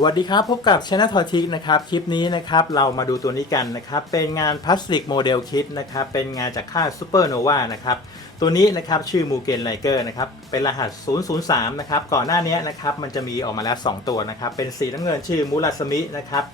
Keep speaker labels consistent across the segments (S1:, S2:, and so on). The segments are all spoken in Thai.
S1: สวัสดีครับ พบกับชาแนลทอทิกนะครับ คลิปนี้นะครับเรามาดูตัวนี้กันนะครับ เป็นงานพลาสติกโมเดลคิดนะครับ เป็นงานจากค่ายซูเปอร์โนวานะครับ ตัวนี้นะครับ ชื่อมูเกนไลเกอร์นะครับ เป็นรหัส 003 นะครับ ก่อนหน้านี้นะครับมันจะมีออกมาแล้ว 2 ตัวนะครับ เป็นสีน้ำเงินชื่อมูราสมินะครับ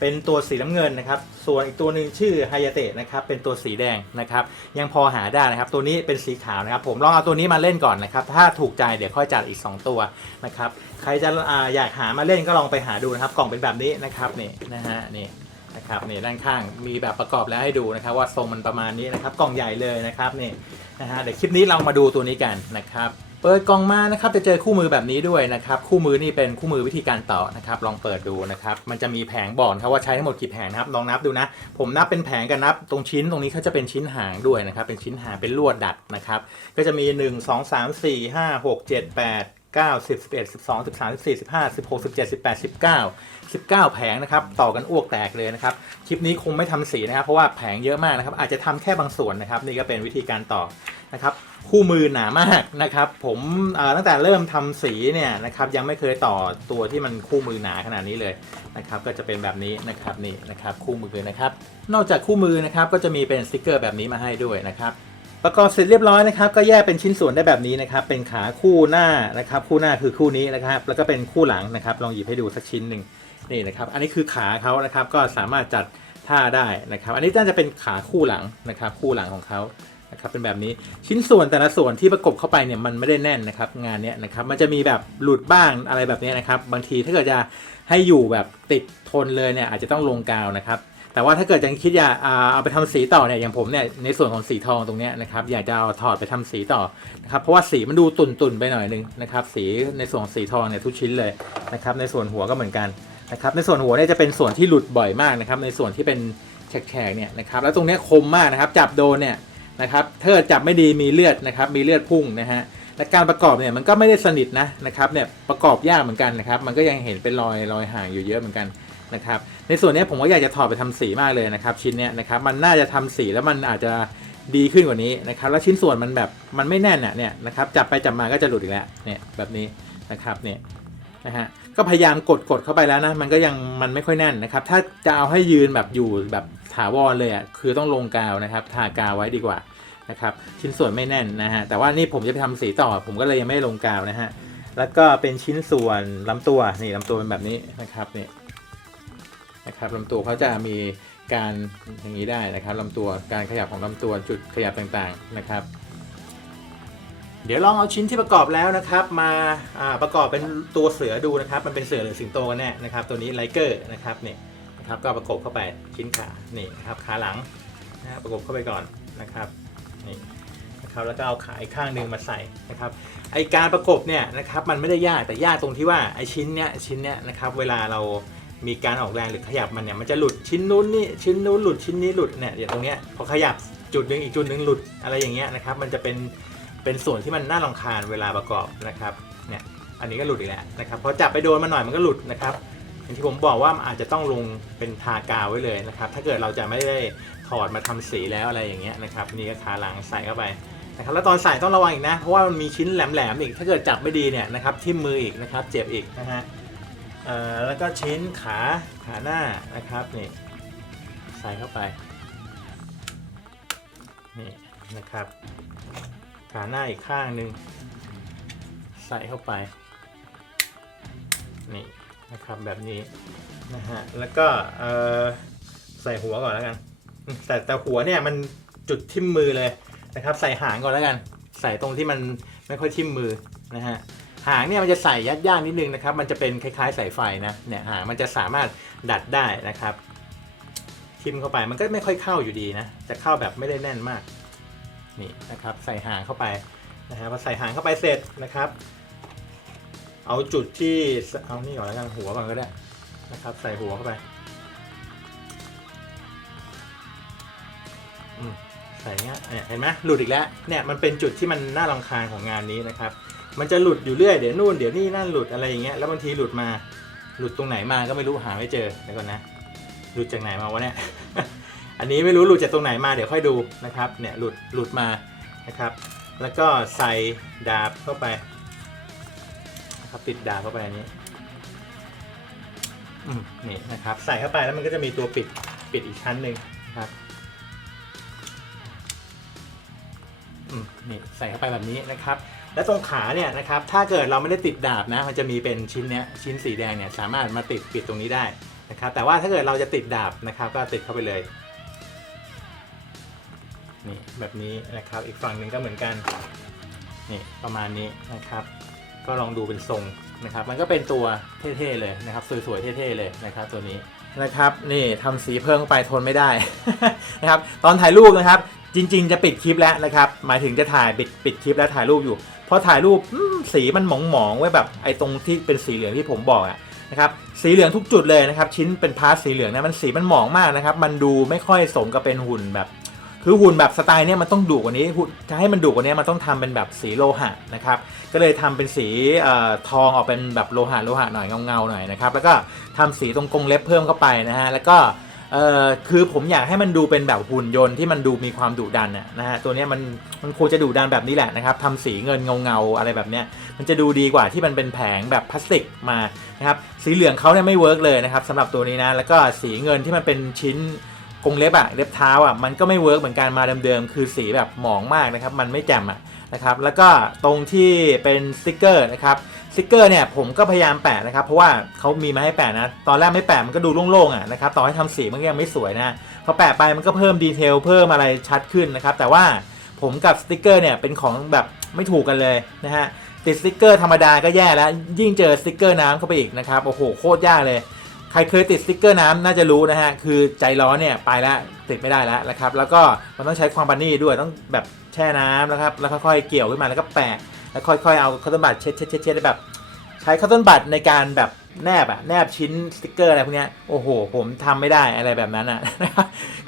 S1: เป็นตัวสีน้ำเงินนะครับ ส่วนอีกตัวหนึ่งชื่อไฮยาเตะนะครับ เป็นตัวสีแดงนะครับ ยังพอหาได้นะครับ ตัวนี้เป็นสีขาวนะครับ ผม ลองเอาตัวนี้มาเล่นก่อนนะครับ ถ้าถูกใจเดี๋ยวค่อยจัดอีก 2 ตัวนะครับ ใครจะออยากหามาเล่นก็ลองไปหาดูนะครับ กล่องเป็นแบบนี้นะครับนี่นะฮะนี่นะครับนี่ด้านข้าง มีแบบประกอบแล้วให้ดูนะครับ ว่าทรงมันประมาณนี้นะครับ กล่องใหญ่เลยนะครับนี่นะฮะ เดี๋ยวคลิปนี้เรามาดูตัวนี้กันนะครับเปิดกล่องมานะครับ จะเจอคู่มือแบบนี้ด้วยนะครับ คู่มือนี่เป็นคู่มือวิธีการต่อนะครับ ลองเปิดดูนะครับ มันจะมีแผงบอกครับว่าใช้ทั้งหมดกี่แผงนะครับลองนับดูนะ ผมนับเป็นแผง กันนับ ตรงชิ้นตรงนี้เขาจะเป็นชิ้นหางด้วยนะครับ เป็นชิ้นหางเป็นลวดดัดนะครับ ก็จะมี 1 2 3 4 5 6 7 8 9 10 11 12 13 14 15 16 17 18 19 19 แผงนะครับต่อกันอ้วกแตกเลยนะครับคลิปนี้คงไม่ทำสีนะครับเพราะว่าแผงเยอะมากนะครับ อาจจะทำแค่บางส่วนนะครับนี่ก็เป็นวิธีการต่อนะครับคู่มือหนามากนะครับผมตั้งแต่เริ่มทำสีเนี่ยนะครับยังไม่เคยต่อตัวที่มันคู่มือหนาขนาดนี้เลยนะครับก็จะเป็นแบบนี้นะครับนี่นะครับคู่มือนะครับนอกจากคู่มือนะครับก็จะมีเป็นสติกเกอร์แบบนี้มาให้ด้วยนะครับ ประกอบเสร็จเรียบร้อยนะครับ ก็แยกเป็นชิ้นส่วนได้แบบนี้นะครับเป็นขาคู่หน้านะครับคู่หน้าคือคู่นี้นะครับแล้วก็เป็นคู่หลังนะครับลองหยิบให้ดูสักชิ้นหนึ่งนี่นะครับอันนี้คือขาเขานะครับก็สามารถจัดท่าได้นะครับ อันนี้น่าจะเป็นขาคู่หลังนะครับคู่หลังของเขานะครับเป็นแบบนี้ชิ้นส่วนแต่ละส่วนที่ประกบเข้าไปเนี่ยมันไม่ได้แน่นนะครับงานเนี้ยนะครับมันจะมีแบบหลุดบ้างอะไรแบบนี้นะครับบางทีถ้าเกิดจะให้อยู่แบบติดทนเลยเนี่ยอาจจะต้องลงกาวนะครับแต่ว่าถ้าเกิดจะคิดอยากเอาไปทำสีต่อเนี่ยอย่างผมเนี่ยในส่วนของสีทองตรงเนี้ยนะครับอยากจะเอาถอดไปทำสีต่อนะครับเพราะว่าสีมันดูตุ่นๆไปหน่อยนึงนะครับสีในส่วนของสีทองเนี่ยทุกชิ้นเลยนะครับในส่วนหัวก็เหมือนกันนะครับในส่วนหัวเนี่ยจะเป็นส่วนที่หลุดบ่อยมากนะครับในส่วนที่เป็นแฉกเนี่ยนะครับแล้วตรงนี้คมมากนะครับจับโดนเนี่ยนะครับถ้าจับไม่ดี มีเลือดนะครับ มีเลือดพุ่งนะฮะ และการประกอบเนี่ยมันก็ไม่ได้สนิทนะนะครับเนี่ย ประกอบยากเหมือนกันนะครับ มันก็ยังเห็นเป็นรอยรอยห่างอยู่เยอะเหมือนกันนะครับ ในส่วนนี้ผมก็อยากจะถอดไปทำสีมากเลยนะครับ ชิ้นเนี้ยนะครับ มันน่าจะทำสีแล้วมันอาจจะดีขึ้นกว่านี้นะครับ แล้วชิ้นส่วนมันแบบมันไม่แน่นเนี่ยนะครับ จับไปจับมาก็จะหลุดอีกแล้วเนี่ยแบบนี้นะครับเนี่ยนะฮะก็พยายามกดกดเข้าไปแล้วนะ มันก็ยังมันไม่ค่อยแน่นนะครับ ถ้าจะเอาให้ยืนแบบอยู่แบบถาวรเลยอะ่ะคือต้องลงกาวนะครับทากาวไว้ดีกว่านะครับ ชิ้นส่วนไม่แน่นนะฮะแต่ว่านี่ผมจะไปทำสีต่อ ผมก็เลยยังไม่ลงกาวนะฮะแล้วก็เป็นชิ้นส่วนลำตัวนี่ลำตัวเป็นแบบนี้นะครับนี่นะครับลำตัวเขาจะมีการอย่างนี้ได้นะครับลำตัวการขยับของลำตัวจุดขยับต่างๆนะครับเดี๋ยวลองเอาชิ้นที่ประกอบแล้วนะครับมาประกอบเป็นตัวเสือดูนะครับมันเป็นเสือหรือสิงโตกันแน่นะครับตัวนี้ไลเกอร์นะครับเนี่ยนะครับก็ประกบเข้าไปชิ้นขานี่นะครับขาหลังนะประกบเข้าไปก่อนนะครับนี่นะครับแล้วก็เอาขาอีกข้างหนึ่งมาใส่นะครับไอการประกบเนี่ยนะครับมันไม่ได้ยากแต่ยากตรงที่ว่าไอชิ้นเนี้ยชิ้นเนี้ยนะครับเวลาเรามีการออกแรงหรือขยับมันเนี่ยมันจะหลุดชิ้นนู้น นี่ชิ้นนู้นหลุดชิ้นนี้หลุดเนี่ยอย่างตรงเนี้ยพอขยับจุดหนึ่งอีกจุดหนึ่งหลุดอะไรอย่างเงี้ยนะครับมันจะเป็นเป็นส่วนที่มันน่าลำคาญเวลาประกอบนะครับเนี่ยอันนี้ก็หลุดอีกแล้วนะครับพอจับไปโดนมาหน่อยมันก็หลุดนะครับอย่างที่ผมบอกว่าอาจจะต้องลงเป็นทากาวไว้เลยนะครับ ถ้าเกิดเราจะไม่ได้ถอดมาทำสีแล้วอะไรอย่างเงี้ยนะครับนี่ก็ทาหลังใส่เข้าไปนะครับแล้วตอนใส่ต้องระวังอีกนะเพราะว่ามันมีชิ้นแหลมๆอีก ถ้าเกิดจับไม่ดีเนี่ยนะครับทิ่มมืออีกนะครับเจ็บอีกนะฮะแล้วก็ชิ้นขาขาหน้านะครับนี่ใส่เข้าไปนี่นะครับขาหน้าอีกข้างหนึ่งใส่เข้าไปนี่นะครับแบบนี้นะฮะแล้วก็ใส่หัวก่อนแล้วกันแต่แต่หัวเนี่ยมันจุดทิ่มมือเลยนะครับ ใส่หางก่อนแล้วกันใส่ตรงที่มันไม่ค่อยทิ่มมือนะฮะหางเนี่ยมันจะใส่ยัดย่างนิดนึงนะครับมันจะเป็นคล้ายๆสายไฟนะเนี่ยหางมันจะสามารถดัดได้นะครับ ทิ่มเข้าไปมันก็ไม่ค่อยเข้าอยู่ดีนะจะเข้าแบบไม่ได้แน่นมากนี่นะครับใส่หางเข้าไปนะฮะพอใส่หางเข้าไปเสร็จนะครับ เอาจุดที่เอานี่ก่อนแล้วกันหัวก่อนก็ได้นะครับ ใส่หัวเข้าไปใส่เงี้ยเนี่ยเห็นไหมหลุดอีกแล้วเนี่ยมันเป็นจุดที่มันน่ารังคาญของงานนี้นะครับ มันจะหลุดอยู่เรื่อยเดี๋ยวนู่นเดี๋ยวนี่นั่นหลุดอะไรอย่างเงี้ยแล้วบางทีหลุดมาหลุดตรงไหนมา ก็ไม่รู้หาไม่เจอเดี๋ยวก่อนนะ หลุดจากไหนมาวะเนี่ยอันนี้ไม่รู้หลุดจากตรงไหนมาเดี๋ยวค่อยดูนะครับ เนี่ยหลุดหลุดมานะครับ แล้วก็ใส่ดาบเข้าไปนะครับปิดดาบเข้าไปอันนี้นี่นะครับ ใส่เข้าไปแล้วมันก็จะมีตัวปิดปิดอีกชั้นหนึ่งนะครับนี่ใส่เข้าไปแบบนี้นะครับ และตรงขาเนี่ยนะครับ ถ้าเกิดเราไม่ได้ติดดาบนะ มันจะมีเป็นชิ้นเนี้ย ชิ้นสีแดงเนี่ย สามารถมาติดปิดตรงนี้ได้นะครับ แต่ว่าถ้าเกิดเราจะติดดาบนะครับ ก็ติดเข้าไปเลยนี่แบบนี้นะครับอีกฝั่งหนึ่งก็เหมือนกัน นี่ประมาณนี้นะครับ ก็ลองดูเป็นทรงนะครับ มันก็เป็นตัวเท่ๆเลยนะครับ สวยๆเท่ๆเลยนะครับ ตัวนี้นะครับ นี่ทำสีเพิ่มไปทนไม่ได้นะครับ ตอนถ่ายรูปนะครับ จริงๆ จะปิดคลิปแล้วนะครับ หมายถึงจะถ่ายปิดปิดคลิปแล้วถ่ายรูปอยู่พอถ่ายรูปสีมันหมองๆไว้แบบไอ้ตรงที่เป็นสีเหลืองที่ผมบอกอะนะครับ สีเหลืองทุกจุดเลยนะครับชิ้นเป็นพาร์ทสีเหลืองนะ มันสีมันหมองมากนะครับ มันดูไม่ค่อยสมกับเป็นหุ่นแบบคือหุ่นแบบสไตล์เนี่ยมันต้องดุกว่านี้จะให้มันดุกว่านี้มันต้องทำเป็นแบบสีโลหะนะครับก็เลยทำเป็นสีทองออกเป็นแบบโลหะโลหะหน่อยเงาๆหน่อยนะครับแล้วก็ทำสีตรงกรงเล็บเพิ่มเข้าไปนะฮะแล้วก็คือผมอยากให้มันดูเป็นแบบหุ่นยนต์ที่มันดูมีความดุดันนะฮะตัวนี้มัน มันควรจะดุดันแบบนี้แหละนะครับทำสีเงินเงาเงาอะไรแบบเนี้ยมันจะดูดีกว่าที่มันเป็นแผงแบบพลาสติกมานะครับสีเหลืองเขาเนี่ยไม่เวิร์กเลยนะครับสำหรับตัวนี้นะแล้วก็สีเงินที่มันเป็นชิ้นกรงเล็บอะเล็บเท้าอะมันก็ไม่เวิร์กเหมือนกันมาเดิมๆคือสีแบบหมองมากนะครับมันไม่แจ่มอะนะครับแล้วก็ตรงที่เป็นสติกเกอร์นะครับสติกเกอร์เนี่ยผมก็พยายามแปะนะครับเพราะว่าเขามีมาให้แปะนะตอนแรกไม่แปะมันก็ดูโล่งๆอะนะครับต่อให้ทำสีมันก็ยังไม่สวยนะพอแปะไปมันก็เพิ่มดีเทลเพิ่มอะไรชัดขึ้นนะครับ แต่ว่าผมกับสติกเกอร์เนี่ยเป็นของแบบไม่ถูกกันเลยนะฮะติดสติกเกอร์ธรรมดาก็แย่แล้วยิ่งเจอสติกเกอร์น้ำเข้าไปอีกนะครับโอ้โหโคตรยากเลยใครเคยติดสติกเกอร์น้ำน่าจะรู้นะฮะคือ ใจร้อนเนี่ยไปแล้วติดไม่ได้แล้วนะครับ แล้วก็มันต้องใช้ความบันนี่ด้วยต้องแบบแช่น้ำนะครับ แล้วค่อยๆเกี่ยวขึ้นมาแล้วก็แปะแล้วค่อยๆเอาข้าวต้นบัตรเช็ดเช็ดเช็ดแบบ ใช้ข้าวต้นบัตรในการแบบแนบอะแนบชิ้นสติกเกอร์อะไรพวกนี้โอ้โหผมทำไม่ได้อะไรแบบนั้นอะ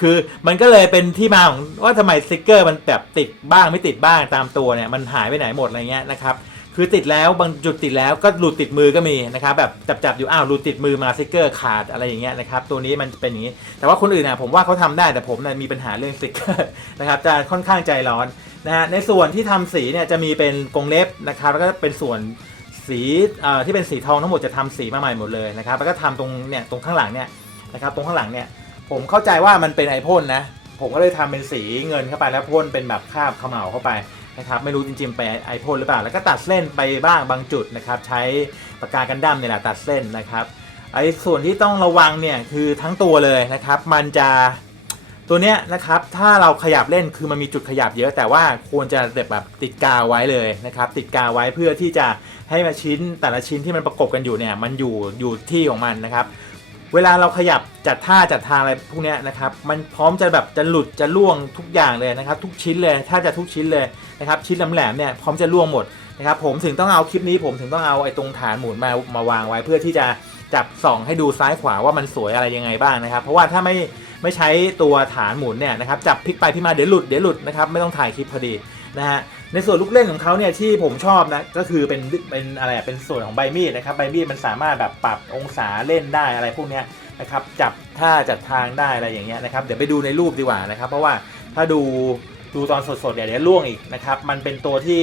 S1: คือมันก็เลยเป็นที่มาของว่าทำไมสติกเกอร์ มันแบบติดบ้างไม่ติดบ้างตามตัวเนี่ยมันหายไปไหนหมดอะไรเงี้ยนะครับคือติดแล้วบางจุดติดแล้วก็หลุดติดมือก็มีนะครับแบบจับๆอยู่อ้าวหลุดติดมือมาสติกเกอร์ขาดอะไรอย่างเงี้ยนะครับตัวนี้มันเป็นอย่างนี้ แต่ว่าคนอื่นนะผมว่าเขาทำได้แต่ผมนะมีปัญหาเรื่องสติกเกอร์นะครับจะค่อนข้างใจร้อนนะฮะในส่วนที่ทำสีเนี่ยจะมีเป็นกรงเล็บนะครับแล้วก็เป็นส่วนสีที่เป็นสีทองทั้งหมดจะทำสีมาใหม่หมดเลยนะครับแล้วก็ทำตรงเนี่ยตรงข้างหลังเนี่ยนะครับตรงข้างหลังเนี่ยผมเข้าใจว่ามันเป็นไอพ่นนะผมก็เลยทำเป็นสีเงินเข้าไปแล้วพ่นเป็นแบบคาบขมเหลาเข้าไปนะครับไม่รู้จริงๆ ไปไอพ่นหรือเปล่าแล้วก็ตัดเส้นไปบ้างบางจุดนะครับใช้ปากกากันดั้มเนี่ยแหละตัดเส้นนะครับไอส่วนที่ต้องระวังเนี่ยคือทั้งตัวเลยนะครับมันจะตัวเนี้ยนะครับถ้าเราขยับเล่นคือมันมีจุดขยับเยอะ แต่ว่าควรจะแบบติดกาวไว้เลยนะครับติดกาวไว้เพื่อที่จะให้มาชิ้นแต่ละชิ้นที่มันประกบกันอยู่เนี่ยมันอยู่อยู่ที่ของมันนะครับเวลาเราขยับจัดท่าจัดทางอะไรพวกนี้นะครับมันพร้อมจะแบบจะหลุดจะล่วงทุกอย่างเลยนะครับ ทุกชิ้นเลย ถ้าจะทุกชิ้นเลยนะครับ ชิ้นแหลมๆเนี่ยพร้อมจะล่วงหมดนะครับ ผมถึงต้องเอาคลิปนี้ผมถึงต้องเอาไอ้ตรงฐานหมุนมามาวางไว้ เพื่อที่จะจับส่องให้ดูซ้ายขวาว่ามันสวยอะไรยังไงบ้างนะครับ เพราะว่าถ้าไม่ไม่ใช้ตัวฐานหมุนเนี่ยนะครับจับพลิกไปพลิกมาเดี๋ยวหลุดเดี๋ยวหลุดนะครับไม่ต้องถ่ายคลิปพอดีนะฮะในส่วนลูกเล่นของเขาเนี่ยที่ผมชอบนะก็คือเป็นเป็นอะไรเป็นส่วนของใบมีดนะครับใบมีดมันสามารถแบบปรับองศาเล่นได้อะไรพวกนี้นะครับจับท่าจัดทางได้อะไรอย่างเงี้ยนะครับเดี๋ยวไปดูในรูปดีกว่านะครับ เพราะว่าถ้าดูดูตอนสดๆเนี่ยเดี๋ยวล่วงอีกนะครับมันเป็นตัวที่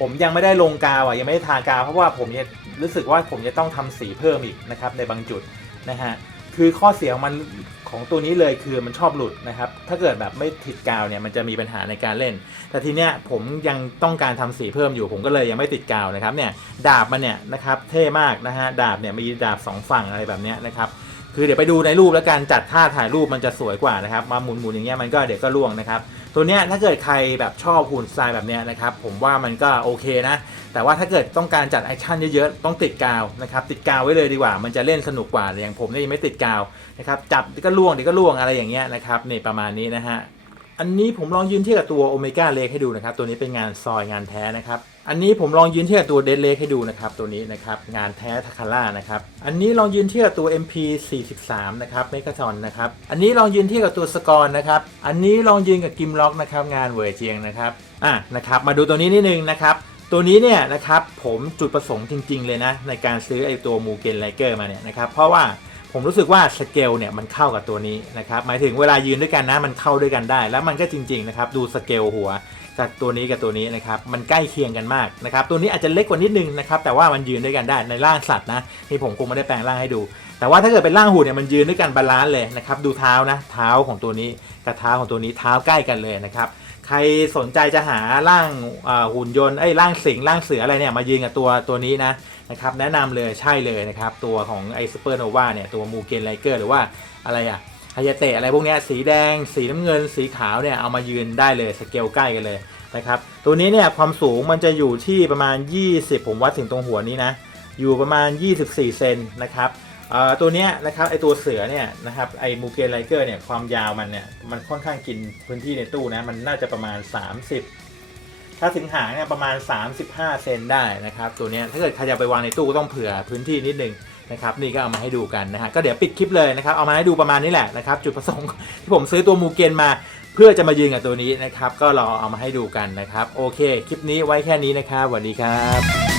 S1: ผมยังไม่ได้ลงกาวอ่ะยังไม่ได้ทากาว เพราะว่าผมเนี่ยรู้สึกว่าผมจะต้องทำสีเพิ่มอีกนะครับในบางจุดนะฮะคือข้อเสียของมันของตัวนี้เลยคือมันชอบหลุดนะครับถ้าเกิดแบบไม่ติดกาวเนี่ยมันจะมีปัญหาในการเล่นแต่ทีเนี้ยผมยังต้องการทำสีเพิ่มอยู่ ผมก็เลยยังไม่ติดกาวนะครับเนี่ยดาบมันเนี่ยนะครับเท่มากนะฮะดาบเนี่ยมีดาบ 2 ฝั่งอะไรแบบเนี้ยนะครับคือเดี๋ยวไปดูในรูปแล้วการจัดท่าถ่ายรูปมันจะสวยกว่านะครับมาหมุนๆอย่างเงี้ยมันก็เดี๋ยวก็ร่วงนะครับตัวเนี้ยถ้าเกิดใครแบบชอบหุ่นสไตล์แบบเนี้ยนะครับ ผมว่ามันก็โอเคนะ แต่ว่าถ้าเกิดต้องการจัดแอคชั่นเยอะๆ ต้องติดกาวนะครับ ติดกาวไว้เลยดีกว่า มันจะเล่นสนุกกว่า อย่างผมเนี่ยไม่ติดกาวนะครับจับก็ล่วงเดี๋ยวก็ล่วงอะไรอย่างเงี้ยนะครับนี่ประมาณนี้นะฮะอันนี้ผมลองยืนเทียบกับตัวโอเมก้าเลกให้ดูนะครับตัวนี้เป็นงานซอยงานแท้นะครับอันนี้ผมลองยืน เทียบกับตัวเดดเลกให้ดูนะครับตัวนี้นะครับงานแท้ทาคาร่านะครับอันนี้ลองยืนเทียบกับตัว MP 43นะครับเมกาซอนนะครับอันนี้ลองยืนเทียบกับตัวสกอร์นะครับอันนี้ลองยืนกับกิมล็อกนะครับงานเวอร์เจียงนะครับอ่ะนะครับมาดูตัวนี้นิดนึงนะครับตัวนี้เนี่ยนะครับผมจุดประสงค์จริง ๆ เลยนะในการซื้อไอตัวมูเกนไลเกอร์มาเนี่ยนะครับเพราะว่าผมรู้สึกว่าสเกลเนี่ยมันเข้ากับตัวนี้นะครับหมายถึงเวลายืนด้วยกันนะมันเข้าด้วยกันได้ แล้วมันก็จริง ๆนะครับ ดูสเกลหัว จากตัวนี้กับตัวนี้นะครับมันใกล้เคียงกันมากนะครับตัวนี้อาจจะเล็กกว่านิดนึงนะครับแต่ว่ามันยืนด้วยกันได้ในร่างสัตว์นะนี่ผมคงไม่ได้แปลงร่างให้ดู แต่ว่าถ้าเกิดเป็นร่างหุ่นเนี่ยมันยืนด้วยกันบาลานซ์เลยนะครับ ดูเท้านะ เท้าของตัวนี้กับเท้าของตัวนี้เท้าใกล้กันเลยนะครับใครสนใจจะหาร่างหุ่นยนต์ไอ้ร่างสิงร่างเสืออะไรเนี่ย มายืนกับตัวตัวนี้นะ นะครับ แนะนำเลย ใช่เลยนะครับ ตัวของไอ้สเปอร์โนวาเนี่ย ตัวมูเกนไลเกอร์ หรือว่าอะไรอะฮายาเตะ อะไรพวกนี้สีแดง สีน้ำเงิน สีขาวเนี่ย เอามายืนได้เลย สเกลใกล้กันเลยนะครับ ตัวนี้เนี่ย ความสูงมันจะอยู่ที่ประมาณ 20 ผมวัดถึงตรงหัวนี้นะ อยู่ประมาณ24เซนนะครับตัวนี้นะครับไอตัวเสือเนี่ยนะครับไอมูเกนไลเกอร์เนี่ยความยาวมันเนี่ยมันค่อนข้างกินพื้นที่ในตู้นะมันน่าจะประมาณ 30 ถ้าถึงหางเนี่ยประมาณ 35เซนได้นะครับ ตัวนี้ถ้าเกิดใครจะไปวางในตู้ก็ต้องเผื่อพื้นที่นิดนึงนะครับ นี่ก็เอามาให้ดูกันนะฮะก็เดี๋ยวปิดคลิปเลยนะครับ เอามาให้ดูประมาณนี้แหละนะครับ จุดประสงค์ที่ผมซื้อตัวมูเกนมา เพื่อจะมายืนกับตัวนี้นะครับก็รอเอามาให้ดูกันนะครับ โอเคคลิปนี้ไว้แค่นี้นะครับสวัสดีครับ